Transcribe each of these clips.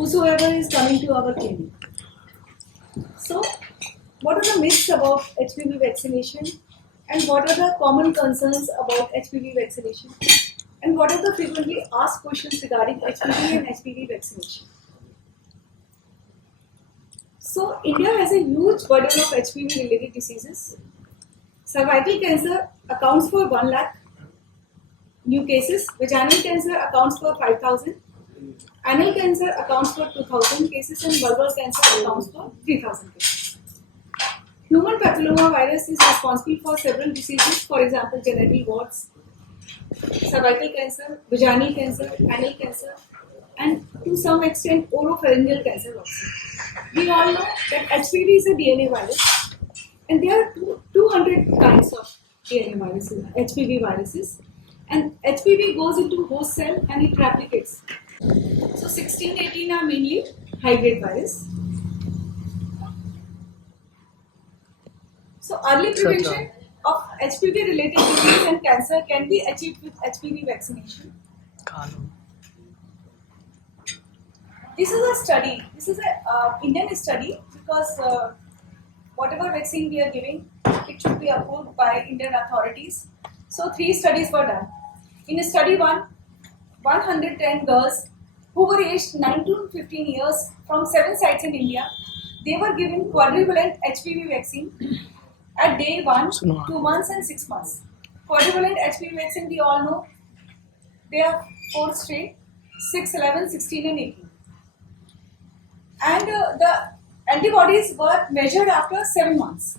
whosoever is coming to our clinic. So, what are the myths about HPV vaccination, and what are the common concerns about HPV vaccination, and what are the frequently asked questions regarding HPV and HPV vaccination? So, India has a huge burden of HPV related diseases. Cervical cancer accounts for 1 lakh new cases, vaginal cancer accounts for 5,000, anal cancer accounts for 2,000 cases, and vulval cancer accounts for 3,000 cases. Human Papillomavirus is responsible for several diseases, for example, genital warts, cervical cancer, vaginal cancer, anal cancer, and to some extent oropharyngeal cancer also. We all know that HPV is a DNA virus, and there are 200 kinds of DNA viruses, HPV viruses, and HPV goes into host cell and it replicates. So 16, 18 are mainly high-grade virus. So early prevention of HPV-related disease and cancer can be achieved with HPV vaccination. This is a study. This is an Indian study because whatever vaccine we are giving, it should be approved by Indian authorities. So 3 studies were done. In study 1, 110 girls who were aged 9 to 15 years from 7 sites in India, they were given quadrivalent HPV vaccine at day 1, 2 months and 6 months. Quadrivalent HPV vaccine, we all know, they are 4 straight, 6, 11, 16 and 18. And the antibodies were measured after 7 months.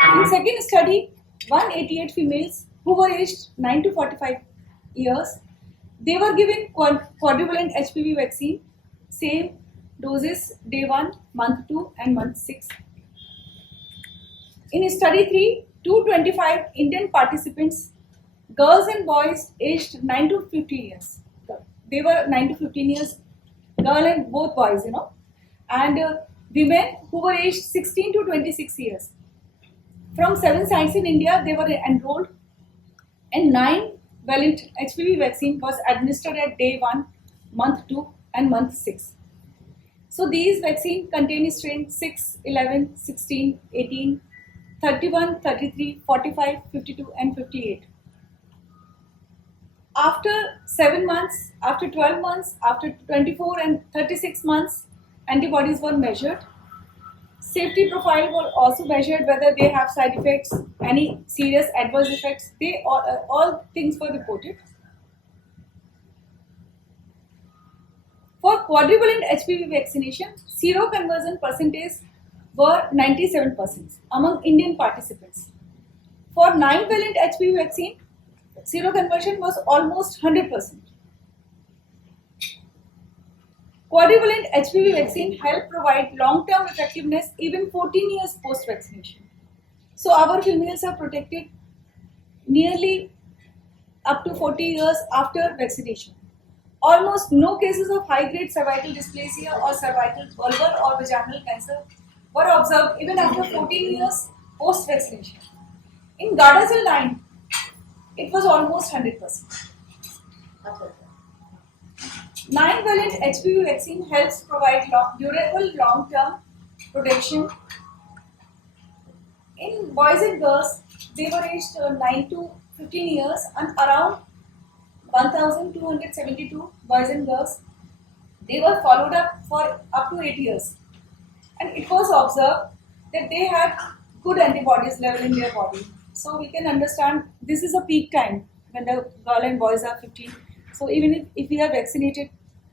In second study, 188 females who were aged 9 to 45 years, they were given quadrivalent HPV vaccine, same doses, day 1, month 2 and month 6. In study 3, 225 Indian participants, girls and boys aged 9 to 15 years. They were 9 to 15 years, girl and both boys, and women who were aged 16 to 26 years. From 7 sites in India, they were enrolled, and 9-valent HPV vaccine was administered at day 1, month 2 and month 6. So these vaccines contain strains 6, 11, 16, 18, 31, 33, 45, 52 and 58. After 7 months, after 12 months, after 24 and 36 months, antibodies were measured. Safety profile were also measured, whether they have side effects, any serious adverse effects. They all things were reported. For quadrivalent HPV vaccination, seroconversion percentage were 97% among Indian participants. For 9-valent HPV vaccine, seroconversion was almost 100%. Quadrivalent HPV vaccine helped provide long-term effectiveness even 14 years post-vaccination. So our females are protected nearly up to 40 years after vaccination. Almost no cases of high-grade cervical dysplasia or cervical vulvar or vaginal cancer were observed even after 14 years post-vaccination. In Gardasil 9, it was almost 100%. 9-valent HPV vaccine helps provide durable long-term protection. In boys and girls, they were aged 9 to 15 years, and around 1,272 boys and girls, they were followed up for up to 8 years. And it was observed that they had good antibodies level in their body. So we can understand this is a peak time when the girl and boys are 15. So even if we are vaccinated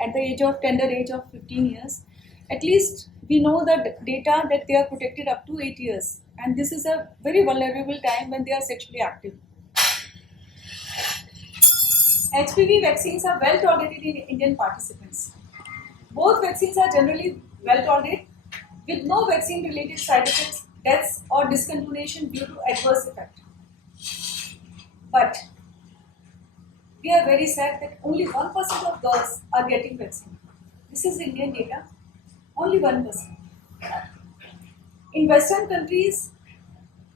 at the age of tender age of 15 years, at least we know the data that they are protected up to 8 years. And this is a very vulnerable time when they are sexually active. HPV vaccines are well tolerated in Indian participants. Both vaccines are generally well tolerated with no vaccine related side effects, deaths or discontinuation due to adverse effect. But we are very sad that only 1% of girls are getting vaccine. This is Indian data, only 1%. In Western countries,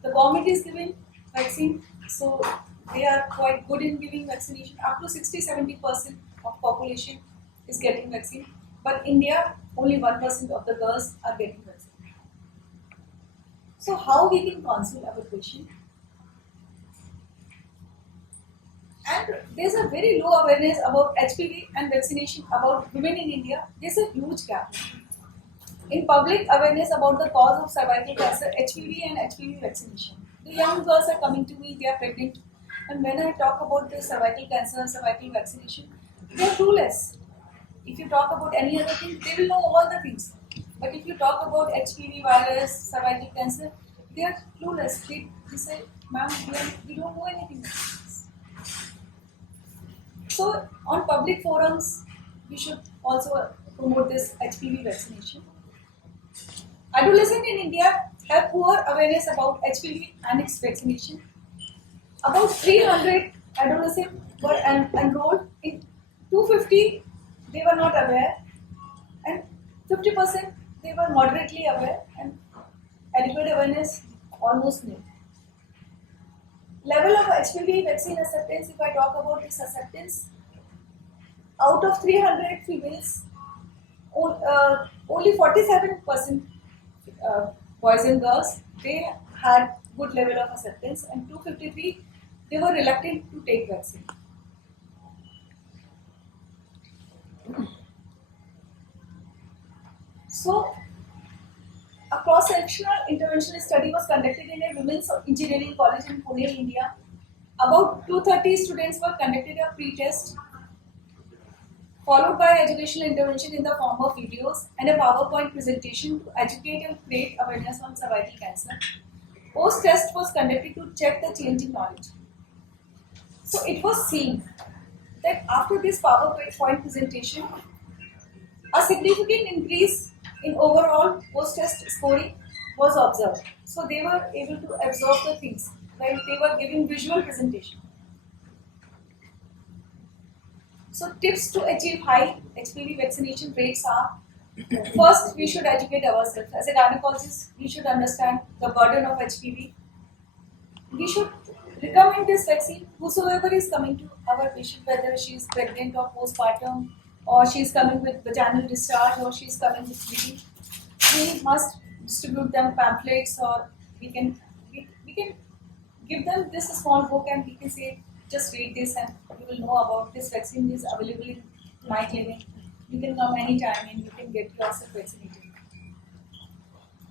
the government is giving vaccine, so they are quite good in giving vaccination. Up to 60-70% of population is getting vaccine. but India, only 1% of the girls are getting vaccinated. So how we can counsel our patient? And there's a very low awareness about HPV and vaccination about women in India. There's a huge gap. In public awareness about the cause of cervical cancer, HPV and HPV vaccination. The young girls are coming to me, they are pregnant. And when I talk about the cervical cancer, cervical vaccination, they are clueless. If you talk about any other thing, they will know all the things. But if you talk about HPV virus, cervical cancer, they are clueless. They say, ma'am, we don't know anything. So on public forums, we should also promote this HPV vaccination. Adolescents in India have poor awareness about HPV and its vaccination. About 300 adolescents were enrolled. In 250, they were not aware, and 50% they were moderately aware, and adequate awareness almost nil. Level of HPV vaccine acceptance, if I talk about this acceptance, out of 300 females, only 47% boys and girls, they had good level of acceptance, and 253, they were reluctant to take vaccine. So, a cross-sectional intervention study was conducted in a women's engineering college in Pune, India. About 230 students were conducted a pre-test, followed by educational intervention in the form of videos and a PowerPoint presentation to educate and create awareness on cervical cancer. Post-test was conducted to check the change in knowledge. So it was seen that after this PowerPoint presentation, a significant increase in overall post-test scoring was observed. So they were able to absorb the things, right? They were giving visual presentation. So tips to achieve high HPV vaccination rates are: first, we should educate ourselves. As a gynecologist, we should understand the burden of HPV. We should recommend this vaccine whosoever is coming to our patient, whether she is pregnant or postpartum, or she is coming with vaginal discharge, or she is coming with bleeding. We must distribute them pamphlets, or we can give them this small book, and we can say, just read this and you will know about this vaccine is available in my clinic. You can come anytime and you can get yourself vaccinated.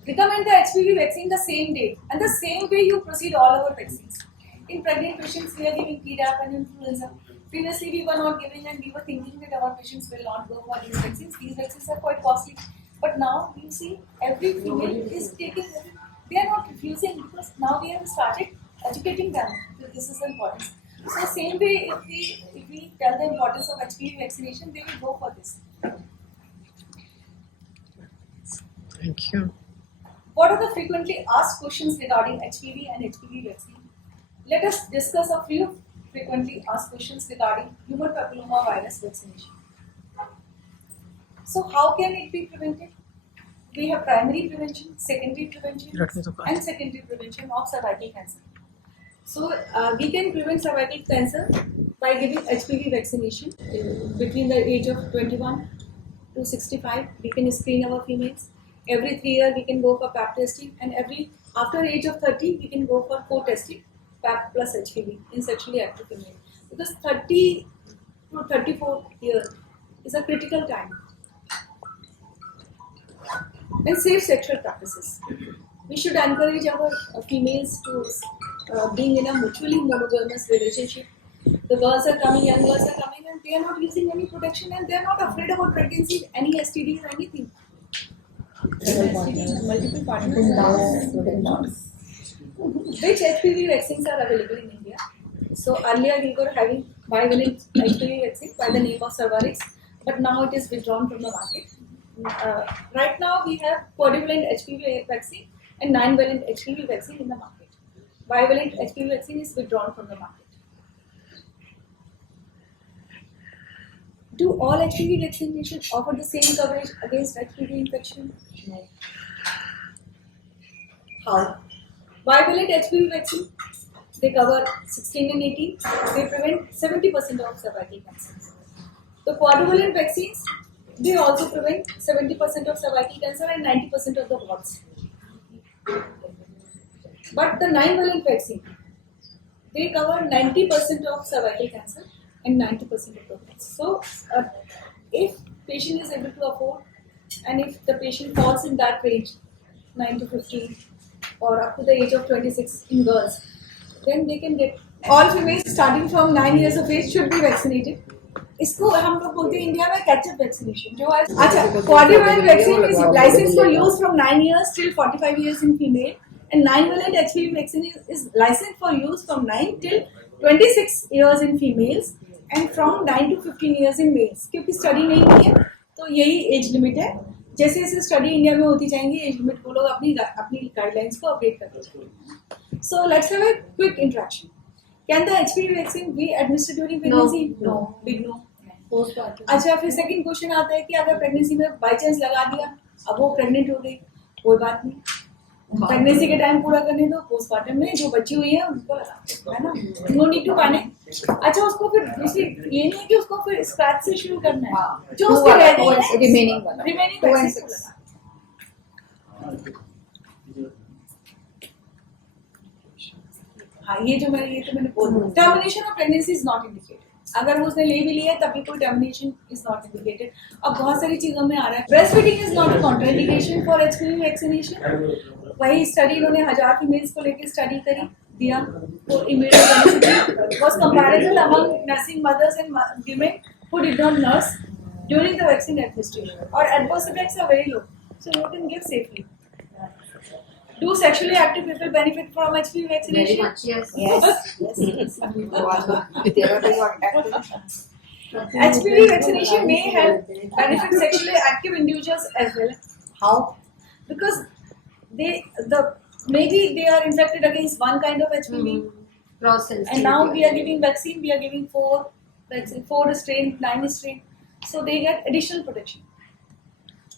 Recommend the HPV vaccine the same day, and the same way you proceed all our vaccines. In pregnant patients, we are giving Tdap and influenza. Previously, we were not giving, and we were thinking that our patients will not go for these vaccines. These vaccines are quite costly. But now you see, every female is taking them. They are not refusing, because now we have started educating them that this is important. So same way, if we tell the importance of HPV vaccination, they will go for this. Thank you. What are the frequently asked questions regarding HPV and HPV vaccine? Let us discuss a few frequently asked questions regarding human papillomavirus vaccination. So how can it be prevented? We have primary prevention, secondary prevention, and secondary prevention of cervical cancer. So we can prevent cervical cancer by giving HPV vaccination between the age of 21 to 65. We can screen our females. Every 3 years we can go for pap testing, and after age of 30 we can go for co-testing pap plus HPV in sexually active female, because 30 to 34 years is a critical time. And safe sexual practices. We should encourage our females to being in a mutually monogamous relationship. The girls are coming, young girls are coming, and they are not using any protection, and they are not afraid about pregnancy, any STD or anything. Multiple partners. Which HPV vaccines are available in India? So earlier we were having bivalent HPV vaccine by the name of Cervarix, but now it is withdrawn from the market. Right now we have quadrivalent HPV vaccine and 9-valent HPV vaccine in the market. Bivalent HPV vaccine is withdrawn from the market. Do all HPV vaccinations offer the same coverage against HPV infection? No. How? Bivalent HPV vaccine, they cover 16 and 18. They prevent 70% of cervical cancers. The quadrivalent vaccines, They also prevent 70% of cervical cancer and 90% of the warts. But the 9-valent vaccine, they cover 90% of cervical cancer and 90% of the warts. So, if patient is able to afford, and if the patient falls in that range, 9 to 15, or up to the age of 26 in girls, then they can get. All females starting from 9 years of age should be vaccinated. इसको हम लोग बोलते हैं India में catch up vaccination जो है अच्छा quadrivalent vaccine is licensed for use from 9 years till 45 years in female and 9-valent HPV vaccine is licensed for use from 9 till 26 years in females and from 9 to 15 years in males क्योंकि study नहीं हुई है तो यही age limit है जैसे जैसे study India में होती जाएंगी एज लिमिट को लोग अपनी गाइडलाइंस को अपडेट करते जाएंगे so let's have a quick interaction can the HPV vaccine be administered during pregnancy no big no अच्छा फिर सेकंड क्वेश्चन आता है कि अगर प्रेगनेंसी में बाय चांस लगा दिया अब वो प्रेग्नेंट हो गई कोई बात नहीं प्रेगनेंसी के टाइम पूरा करने दो पोस्टमार्टम में जो बच्ची हुई है उनको लगा है ना नो नीड टू पैनिक अच्छा उसको फिर दूसरी ये नहीं है कि उसको फिर स्क्रैच से शुरू करना है जो उसके रह गई रिमेनिंग हाँ ये जो मैंने बोला termination of pregnancy is not indicated अगर वो उसने ले भी लिया है तभी कोई टर्मिनेशन इज नॉट इंडिकेटेड अब बहुत सारी चीजों में आ रहा है breast feeding is not a contraindication for HPV vaccination वही स्टडी इन्होंने 1000 फीमेल्स को लेकर स्टडी करी दिया तो immunogenicity was comparable among nursing mothers and women who did not nurse during the vaccine administration or adverse effects are very low so you can give safely. Do sexually active people benefit from HPV vaccination? Very much, yes. HPV vaccination may help benefit sexually active individuals as well. How? Because maybe they are infected against one kind of HPV, and now we are giving vaccine. We are giving 4 strain, 9 strain, so they get additional protection.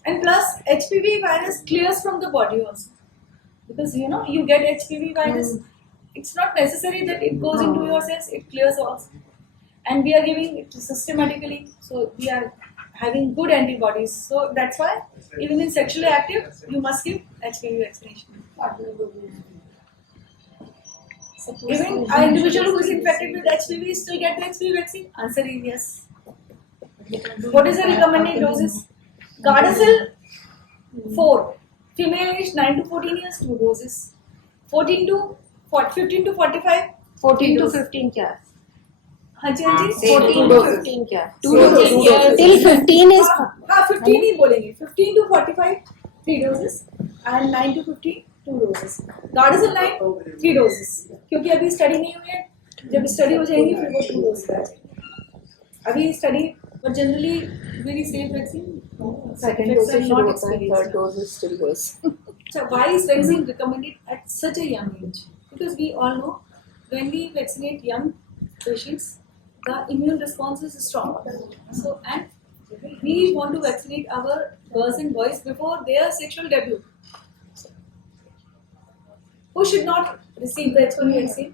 And plus, HPV virus clears from the body also. Because you get HPV virus, it's not necessary that it goes into your cells, it clears also. And we are giving it systematically, so we are having good antibodies. So that's why even in sexually active, you must give HPV vaccination. Even an individual who is infected with HPV still get the HPV vaccine? Answer is yes. What is the recommended doses? Gardasil 4. Female age 9 to 14 years, 2 doses. 15 to 45. 14 to 15 क्या? हाँ जी हाँ जी 14 to 15 क्या? 2 doses. Till 15 is. हाँ 15 ही बोलेंगे 15 to 45 3 doses and 9 to 15 2 doses. Gardasil 9 3 doses क्योंकि अभी study नहीं हुई है जब स्टडी हो जाएगी फिर वो 2 doses आ जाएगी अभी study but generally very safe vaccine. Second dose is not experienced. Third dose is still worse. So why is vaccine recommended at such a young age? Because we all know when we vaccinate young patients, the immune response is strong. So and we want to vaccinate our girls and boys before their sexual debut. Who should not receive the HPV vaccine?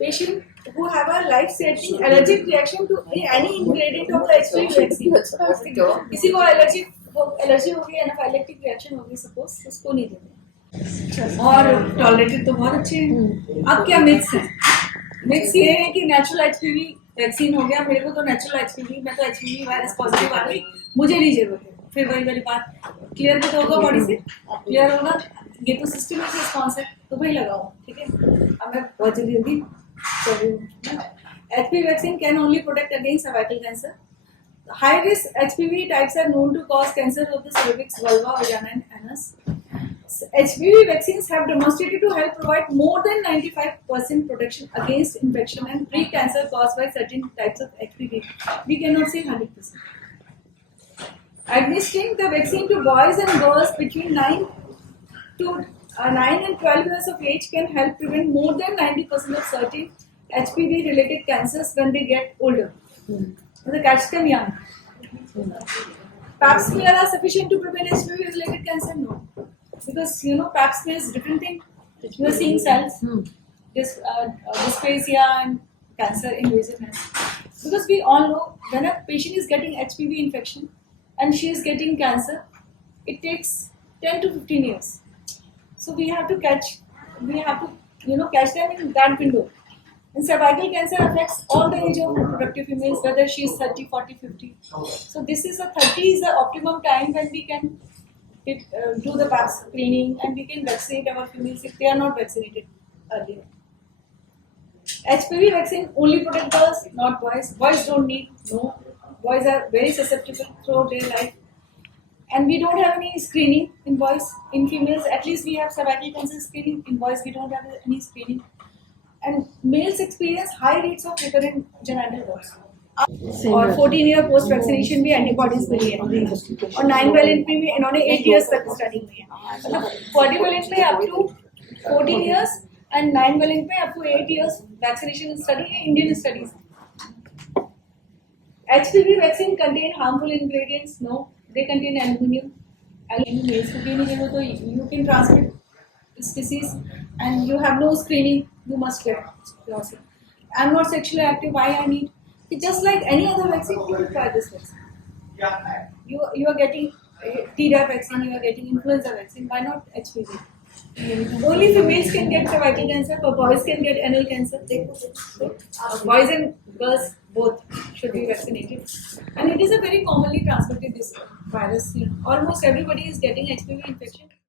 Patient who have a life-threatening allergic reaction to any ingredient of the HPV vaccine. किसी को allergy हो गई anaphylactic reaction हो गई suppose उसको नहीं देते और टॉलरेटेड तो बहुत अच्छे हैं अब क्या मिथ्स हैं मिथ्स ये है कि नेचुरल HPV वैक्सीन हो गया मेरे को तो नेचुरल HPV मैं तो HPV वायरस पॉजिटिव आ गई मुझे नहीं जरूरत है फिर वही वाली बात क्लियर भी तो होगा बॉडी से क्लियर होगा ये तो सिस्टमिक रिस्पॉन्स है तो वही लगाओ ठीक है अब मैं बहुत जल्दी HPV vaccine can only protect against cervical cancer. High-risk HPV types are known to cause cancer of the cervix, vulva, vagina, and anus. HPV vaccines have demonstrated to help provide more than 95% protection against infection and pre-cancer caused by certain types of HPV. We cannot say 100%. Administering the vaccine to boys and girls between 9 and 12 years of age can help prevent more than 90% of certain HPV-related cancers when they get older. So catch them young. Pap smear are sufficient to prevent HPV-related cancer? No, because Pap smear is different thing. You are seeing cells, dysplasia and cancer invasiveness. Because we all know when a patient is getting HPV infection, and she is getting cancer, it takes 10 to 15 years. So we have to catch them in that window. And cervical cancer affects all the age of reproductive females, whether she is 30, 40, 50. So this is 30 is the optimum time when we can do the pap screening and we can vaccinate our females if they are not vaccinated earlier. HPV vaccine only protect girls, not boys. Boys don't need, no. Boys are very susceptible throughout their life. And we don't have any screening in boys. In females, at least we have cervical cancer screening. In boys, we don't have any screening. And males experience high rates of recurrent genital warts. और 14 year post vaccination भी antibodies मिली है और 9 valent में भी इन्होंने 8 years तक study हुई है मतलब 40 वैलेंट में up to 14 years and 9 valent में up to 8 years vaccination study है Indian studies. HPV vaccine contain harmful ingredients? No, they contain aluminum. Males को भी नहीं है तो you can transmit this disease and you have no screening. You must get yourself. I'm not sexually active. Why I need? Just like any other vaccine, you will try this vaccine. You are getting Tdap vaccine, you are getting influenza vaccine. Why not HPV? Only females can get cervical cancer, but boys can get anal cancer. So, boys and girls both should be vaccinated. And it is a very commonly transmitted this virus. Almost everybody is getting HPV infection.